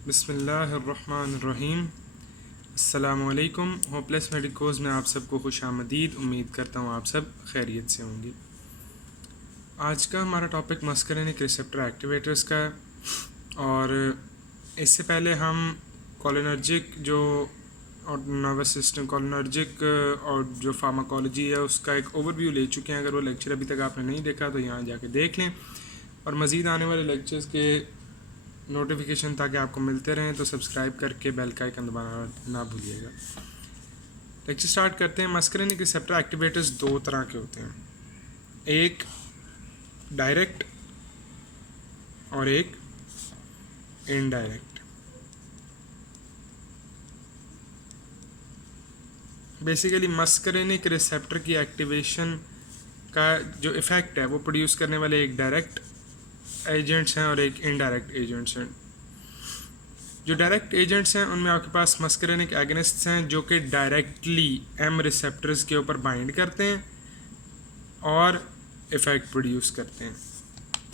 बिस्मिल्लाहिर्रहमानिर्रहीम। अस्सलामुअलैकुम। होपलेस मेडिकोज़ में आप सबको खुश आमदीद। उम्मीद करता हूँ आप सब खैरियत से होंगे। आज का हमारा टॉपिक मस्करेनिक रिसेप्टर एक्टिवेटर्स का है और इससे पहले हम कोलिनर्जिक जो और नर्वस सिस्टम कोलिनर्जिक और जो फार्माकोलॉजी है उसका एक ओवरव्यू ले चुके हैं। अगर वो लेक्चर अभी तक आपने नहीं देखा तो यहाँ जाके देख लें और मज़ीद आने वाले लेक्चर्स के नोटिफिकेशन ताकि आपको मिलते रहें तो सब्सक्राइब करके बेल का आइकन दबाना ना भूलिएगा। लेक्चर स्टार्ट करते हैं। मस्करेनिक रिसेप्टर एक्टिवेटर्स दो तरह के होते हैं, एक डायरेक्ट और एक इनडायरेक्ट। बेसिकली मस्करेनिक रिसेप्टर की एक्टिवेशन का जो इफ़ेक्ट है वो प्रोड्यूस करने वाले एक डायरेक्ट एजेंट्स हैं और एक इनडायरेक्ट एजेंट्स हैं। जो डायरेक्ट एजेंट्स हैं उनमें आपके पास मस्करेनिक एगनिस्ट्स हैं जो कि डायरेक्टली एम रिसेप्टर्स के ऊपर बाइंड करते हैं और इफ़ेक्ट प्रोड्यूस करते हैं।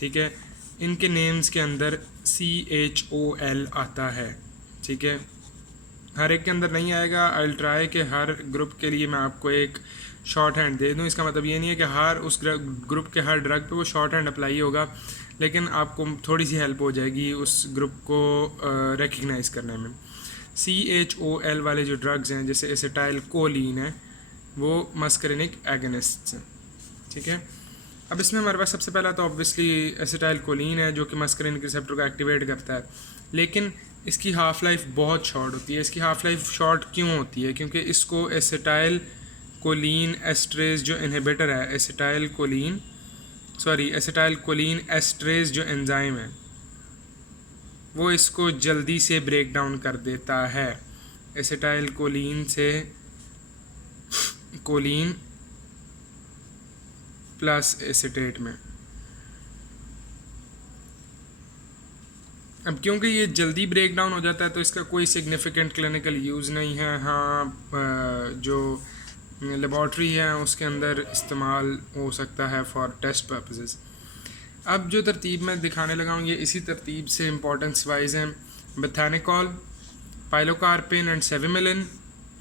ठीक है, इनके नेम्स के अंदर CHOL आता है। ठीक है, हर एक के अंदर नहीं आएगा। आई विल ट्राई कि हर ग्रुप के लिए मैं आपको एक शॉर्ट हैंड दे दूं। इसका मतलब ये नहीं है कि हर उस ग्रुप के हर ड्रग पे वो शॉर्ट हैंड अप्लाई होगा, लेकिन आपको थोड़ी सी हेल्प हो जाएगी उस ग्रुप को रिकग्नाइज करने में। CHOL वाले जो ड्रग्स हैं जैसे एसिटाइल कोलिन है वो मस्करेनिक एगनिस्ट्स हैं। ठीक है, अब इसमें हमारे पास सबसे पहला तो ऑब्वियसली एसिटाइल कोलिन है जो कि मस्करेनिक रिसेप्टर को एक्टिवेट करता है, लेकिन इसकी हाफ़ लाइफ बहुत शॉर्ट होती है। इसकी हाफ़ लाइफ शॉर्ट क्यों होती है? क्योंकि इसको एसिटाइल कोलिन एस्ट्रेज जो इनहिबिटर है, एसिटाइल कोलिन एस्ट्रेज जो एंजाइम है वो इसको जल्दी से ब्रेक डाउन कर देता है। एसिटाइल कोलिन से कोलिन प्लस एसिटेट में। अब क्योंकि ये जल्दी ब्रेक डाउन हो जाता है तो इसका कोई सिग्निफिकेंट क्लिनिकल यूज़ नहीं है। हाँ, जो लेबॉर्ट्री है उसके अंदर इस्तेमाल हो सकता है फॉर टेस्ट पर्पसेस। अब जो तरतीब मैं दिखाने लगा हूँ ये इसी तरतीब से इम्पोर्टेंस वाइज हैं। Bethanechol, pilocarpine and cevimeline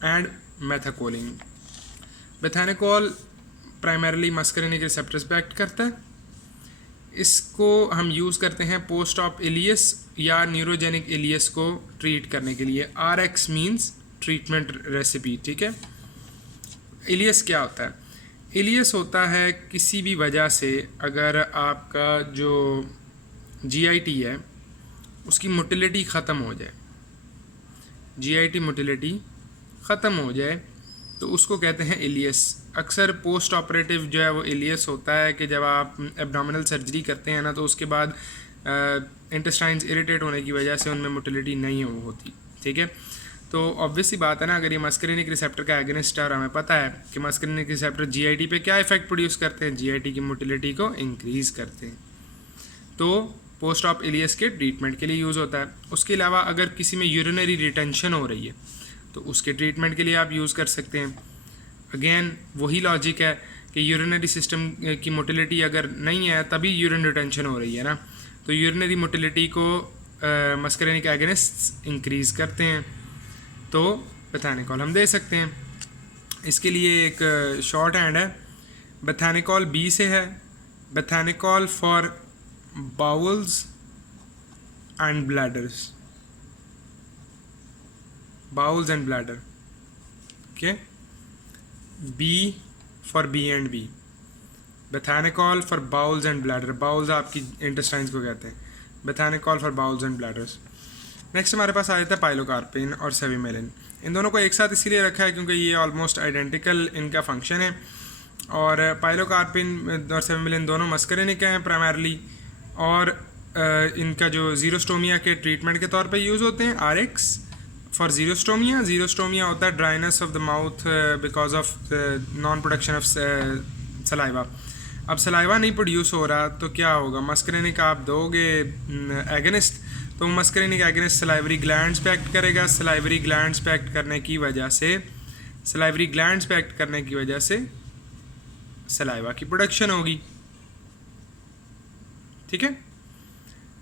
and methacholine. Bethanechol primarily muscarinic receptors पे एक्ट करता है। इसको हम यूज़ करते हैं पोस्ट ऑप इलियस या न्यूरोजेनिक इलियस को ट्रीट करने के लिए। RX means treatment recipe. ठीक है, इलियस क्या होता है? इलियस होता है किसी भी वजह से अगर आपका जो GIT है उसकी मोटिलिटी ख़त्म हो जाए, GIT मोटिलिटी ख़त्म हो जाए तो उसको कहते हैं इलियस। अक्सर पोस्ट ऑपरेटिव जो है वो इलियस होता है कि जब आप एब्डोमिनल सर्जरी करते हैं ना तो उसके बाद इंटेस्टाइन्स इरिटेट होने की वजह से उनमें मोटिलिटी नहीं होती। ठीक है, तो ऑब्वियस सी बात है ना, अगर ये मस्करेनिक रिसेप्टर का एगनिस्ट है और हमें पता है कि मस्करेनिक रिसेप्टर GIT पे क्या इफेक्ट प्रोड्यूस करते हैं, GIT की मोटिलिटी को इंक्रीज़ करते हैं, तो पोस्ट ऑप इलियस के ट्रीटमेंट के लिए यूज़ होता है। उसके अलावा अगर किसी में यूरिनरी रिटेंशन हो रही है तो उसके ट्रीटमेंट के लिए आप यूज़ कर सकते हैं। अगेन वही लॉजिक है कि यूरिनरी सिस्टम की मोटिलिटी अगर नहीं है तभी यूरिन रिटेंशन हो रही है ना, तो यूरिनरी मोटिलिटी को मस्करेनिक एगनिस्ट्स इंक्रीज़ करते हैं, तो बेथानिकॉल हम दे सकते हैं। इसके लिए एक शॉर्ट हैंड है, बेथानिकॉल B से है, bethanechol for bowels and bladders, bowels and bladder. Okay, B for B&B, bethanechol for bowels and bladder. Bowels आपकी इंटेस्टाइन्स को कहते हैं, bethanechol for bowels and bladders. Next हमारे पास आ जाता है पाइलोकार्पिन और सेविमिलिन। इन दोनों को एक साथ इसीलिए रखा है क्योंकि ये ऑलमोस्ट आइडेंटिकल इनका फंक्शन है। और पाइलोकार्पिन और सेविमिलिन दोनों मस्करेनिक हैं प्राइमरली, और इनका जो जीरोस्टोमिया के ट्रीटमेंट के तौर पे यूज़ होते हैं। RX for xerostomia. जीरोस्टोमिया होता है dryness of the mouth because of non production of saliva. अब सलाइवा नहीं प्रोड्यूस हो रहा तो क्या होगा? मस्करेनिक आप दोगे एगनिस्ट तो मस्करेनिक एगनिस्ट सलाइवरी ग्लैंड्स पे एक्ट करेगा। सलाइवरी ग्लैंड्स पे एक्ट करने की वजह से सलाइवा की प्रोडक्शन होगी। ठीक है,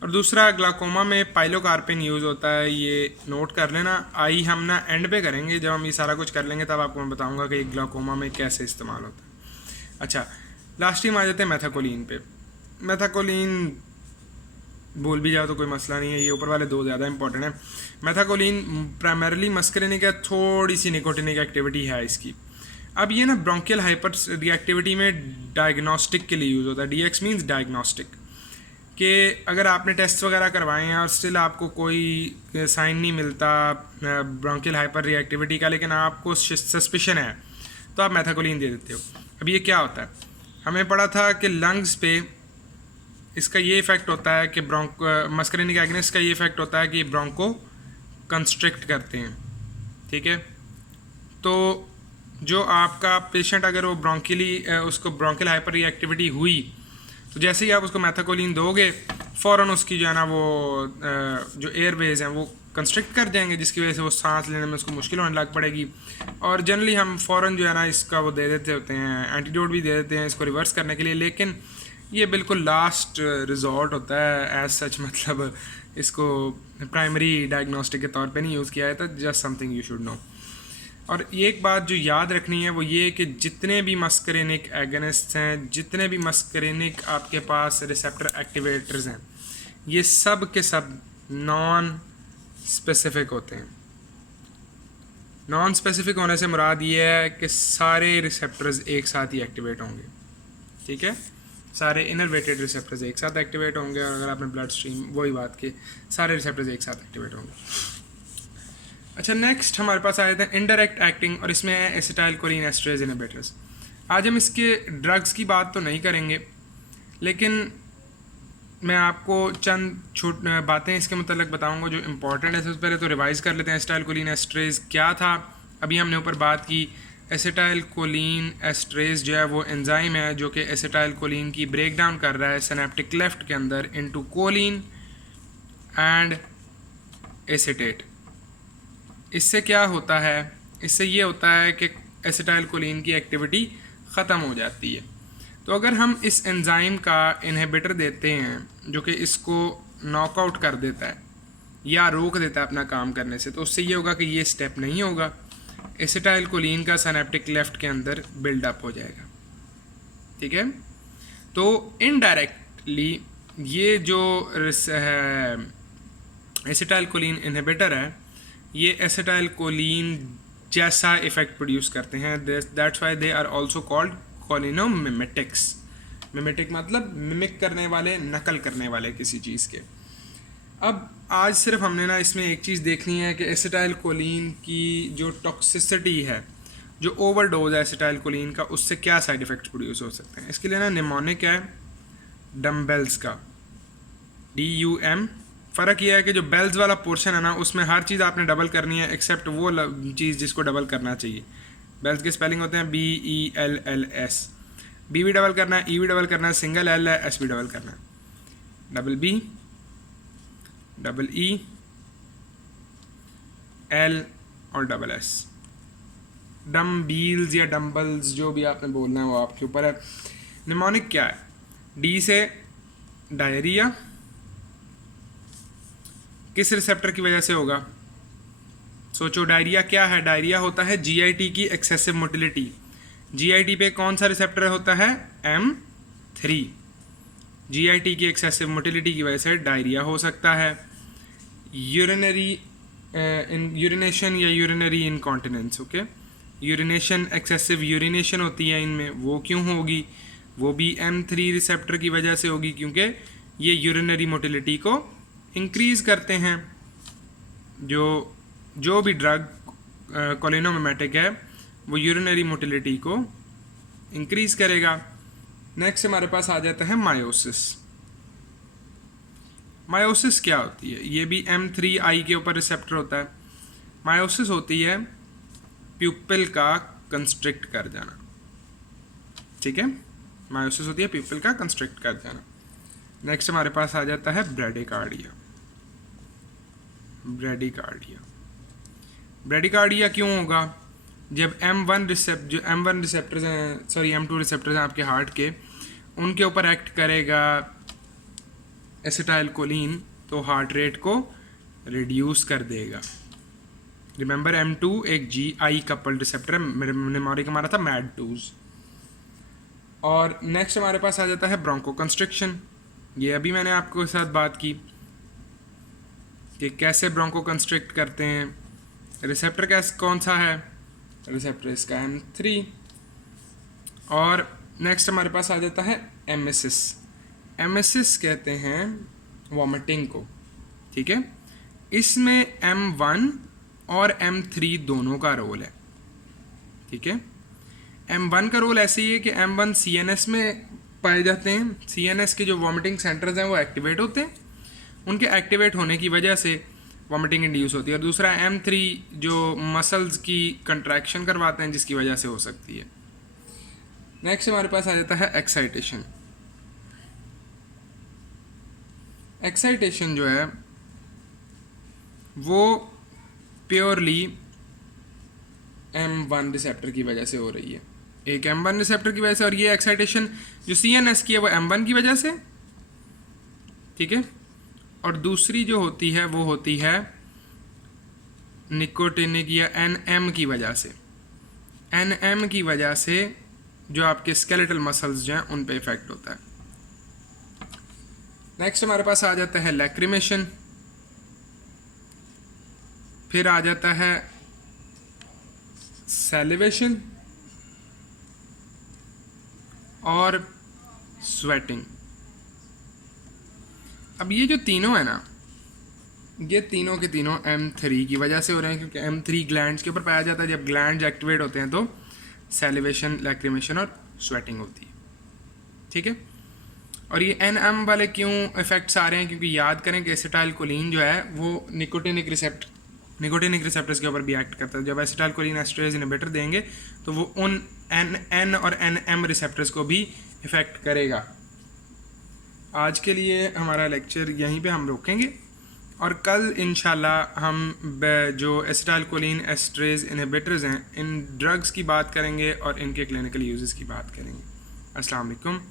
और दूसरा ग्लाकोमा में पाइलोकार्पिन यूज़ होता है, ये नोट कर लेना। आई हम ना एंड पे करेंगे, जब हम ये सारा कुछ कर लेंगे तब आपको मैं बताऊंगा कि ग्लाकोमा में कैसे इस्तेमाल होता है। अच्छा, लास्ट टाइम आ जाते हैं मैथाकोलिन पे। मैथाकोलिन बोल भी जाओ तो कोई मसला नहीं है, ये ऊपर वाले दो ज़्यादा इंपॉर्टेंट है। मैथाकोलिन प्राइमरली मस्करिनिक है, थोड़ी सी निकोटिनिक एक्टिविटी है इसकी। अब ये ना ब्रोंकियल हाइपर रिएक्टिविटी में डायग्नोस्टिक के लिए यूज़ होता है। DX मीन्स डायग्नोस्टिक, कि अगर आपने टेस्ट वगैरह करवाए हैं और स्टिल आपको कोई साइन नहीं मिलता ब्रोंकियल हाइपर रिएक्टिविटी का, लेकिन आपको सस्पिशन है, तो आप मैथाकोलिन दे देते हो। अब ये क्या होता है, हमें पढ़ा था कि लंग्स पे इसका ये इफ़ेक्ट होता है कि मस्करिनिक एगनिस्ट का ये इफ़ेक्ट होता है कि ब्रोंको कंस्ट्रिक्ट करते हैं, ठीक है। तो जो आपका पेशेंट अगर वो ब्रोंकियली उसको ब्रोंकियल हाइपर रिएक्टिविटी हुई, तो जैसे ही आप उसको मैथाकोलिन दोगे, फ़ौरन उसकी जो है ना वो जो एयरवेज हैं वो कंस्ट्रिक्ट कर जाएंगे, जिसकी वजह से वो सांस लेने में उसको मुश्किल होने लग पड़ेगी। और जनरली हम फ़ौरन जो है ना इसका वो दे देते होते हैं, एंटीडोट भी दे देते हैं इसको रिवर्स करने के लिए, लेकिन ये बिल्कुल लास्ट रिजॉर्ट होता है एज सच। मतलब इसको प्राइमरी डायग्नोस्टिक के तौर पे नहीं यूज़ किया है, तो just something you should know. और ये एक बात जो याद रखनी है वो ये कि जितने भी मस्करिनिक एगनिस्ट हैं, जितने भी मस्करिनिक आपके पास रिसेप्टर एक्टिवेटर्स हैं, ये सब के सब नॉन स्पेसिफिक होते हैं। नॉन स्पेसिफिक होने से मुराद ये है कि सारे रिसेप्टर्स एक साथ ही एक्टिवेट होंगे, ठीक है। सारे इनरवेटेड रिसेप्टर्स एक साथ एक्टिवेट होंगे, और अगर आपने ब्लड स्ट्रीम, वही बात कि सारे रिसेप्टर्स एक साथ एक्टिवेट होंगे। अच्छा, नेक्स्ट हमारे पास आए थे इनडायरेक्ट एक्टिंग, और इसमें है एसिटाइलकोलिन एस्ट्रेज इनहिबिटर्स। आज हम इसके ड्रग्स की बात तो नहीं करेंगे, लेकिन मैं आपको चंद बातें इसके मतलब बताऊंगा जो इंपॉर्टेंट है। सबसे पहले तो रिवाइज कर लेते हैं एसिटाइलकोलिन एस्ट्रेज क्या था। अभी हमने ऊपर बात की, एसिटाइलकोलिन एस्ट्रेज जो है वो एंजाइम है जो कि एसिटाइलकोलिन की ब्रेक डाउन कर रहा है सिनेप्टिक लेफ्ट के अंदर इनटू कोलिन एंड एसिटेट। इससे क्या होता है, इससे ये होता है कि एसिटाइलकोलिन की एक्टिविटी ख़त्म हो जाती है। तो अगर हम इस एंजाइम का इनहिबिटर देते हैं जो कि इसको नॉकआउट कर देता है या रोक देता है अपना काम करने से, तो उससे ये होगा कि ये स्टेप नहीं होगा, एसिटाइलकोलिन का सिनेप्टिक लेफ्ट के अंदर बिल्डअप हो जाएगा, ठीक है। तो इनडायरेक्टली ये जो एसिटाइलकोलिन इनहिबिटर है, ये एसिटाइलकोलिन जैसा इफेक्ट प्रोड्यूस करते हैं। That's why they are also called cholinomimetics. Mimetic मतलब मिमिक करने वाले, नकल करने वाले किसी चीज़ के। अब आज सिर्फ हमने ना इसमें एक चीज़ देखनी है कि एसिटाइलकोलिन की जो टॉक्सिसिटी है, जो ओवरडोज है एसिटाइलकोलिन का, उससे क्या साइड इफ़ेक्ट्स प्रोड्यूस हो सकते हैं। इसके लिए ना निमोनिक है डम्बेल्स का, DUM। फ़र्क यह है कि जो बेल्स वाला पोर्शन है ना, उसमें हर चीज़ आपने डबल करनी है एक्सेप्ट वो चीज़ जिसको डबल करना चाहिए। बेल्स के स्पेलिंग होते हैं BELLS। B भी डबल करना है, E भी डबल करना है, सिंगल L है, S भी डबल करना है, double B, double E, L और डबल S। डम्बील्स या डम्बल्स जो भी आपने बोलना है वो आपके ऊपर है। निमोनिक क्या है, D से डायरिया, किस रिसेप्टर की वजह से होगा, सोचो। डायरिया क्या है, डायरिया होता है GIT की एक्सेसिव मोटिलिटी। GIT पे कौन सा रिसेप्टर होता है, M3। GIT की एक्सेसिव मोटिलिटी की वजह से डायरिया हो सकता है। यूरिनरी यूरिनेशन या urinary incontinence, okay. Urination, excessive urination होती है इनमें, वो क्यों होगी, वो भी M3 रिसेप्टर की वजह से होगी, क्योंकि ये यूरिनरी मोटिलिटी को इंक्रीज़ करते हैं। जो भी ड्रग कोलिनोमिमेटिक है वो यूरिनरी मोटिलिटी को इंक्रीज़ करेगा। नेक्स्ट हमारे पास आ जाता है मायोसिस। मायोसिस क्या होती है, ये भी M3I के ऊपर रिसेप्टर होता है। मायोसिस होती है प्यूपिल का कंस्ट्रिक्ट कर जाना, ठीक है। मायोसिस होती है प्यूपिल का कंस्ट्रिक्ट कर जाना। नेक्स्ट हमारे पास आ जाता है ब्रेडिकार्डिया। ब्रेडिकार्डिया क्यों होगा, जब M2 रिसेप्टर्स हैं, M2 रिसेप्टर्स हैं आपके हार्ट के, उनके ऊपर एक्ट करेगा एसिटाइलकोलिन तो हार्ट रेट को रिड्यूस कर देगा। रिमेंबर M2 एक GI कपल्ड रिसेप्टर है, मेमोरी का मारा था MAD2s। और नेक्स्ट हमारे पास आ जाता है ब्रोंकोकंस्ट्रिक्शन। ये अभी मैंने आपके साथ बात की कि कैसे ब्रोंकोकंस्ट्रिक्ट करते हैं। रिसेप्टर कौन सा है, रिसेप्टर इसका M3। और नेक्स्ट हमारे पास आ जाता है एमेसिस। एमेसिस कहते हैं वॉमिटिंग को, ठीक है। इसमें M1 और M3 दोनों का रोल है, ठीक है। M1 का रोल ऐसे ही है कि M1 CNS में पाए जाते हैं। CNS के जो वॉमिटिंग सेंटर्स हैं वो एक्टिवेट होते हैं, उनके एक्टिवेट होने की वजह से वॉमिटिंग इंड्यूस होती है। और दूसरा M3 जो मसल्स की कंट्रैक्शन करवाते हैं, जिसकी वजह से हो सकती है। नेक्स्ट हमारे पास आ जाता है एक्साइटेशन। एक्साइटेशन जो है वो प्योरली M1 रिसेप्टर की वजह से हो रही है, एक M1 रिसेप्टर की वजह से, और ये एक्साइटेशन जो CNS की है वो M1 की वजह से, ठीक है। और दूसरी जो होती है वो होती है निकोटिनिक या NM की वजह से। NM की वजह से जो आपके स्केलेटल मसल्स जो हैं उन पे इफेक्ट होता है। नेक्स्ट हमारे पास आ जाता है लैक्रिमेशन, फिर आ जाता है सैलिवेशन और स्वेटिंग। अब ये जो तीनों है ना, ये तीनों के तीनों M3 की वजह से हो रहे हैं, क्योंकि M3 ग्लैंड्स के ऊपर पाया जाता है। जब ग्लैंड्स एक्टिवेट होते हैं तो सैलिवेशन, लैक्रिमेशन और स्वेटिंग होती है, ठीक है। और ये NM वाले क्यों इफेक्ट्स आ रहे हैं, क्योंकि याद करें कि एसिटाइलकोलिन जो है वो निकोटिनिक रिसेप्टर्स के ऊपर भी एक्ट करता है। जब एसिटाइलकोलिन एस्ट्रेज इनहिबिटर देंगे तो वो उन N और NM रिसेप्टर्स को भी इफेक्ट करेगा। आज के लिए हमारा लेक्चर यहीं पे हम रोकेंगे, और कल इंशाल्लाह हम जो एसिटाइलकोलिन एस्ट्रेज इनहिबिटर्स हैं इन ड्रग्स की बात करेंगे और इनके क्लिनिकल यूजेस की बात करेंगे। अस्सलाम वालेकुम।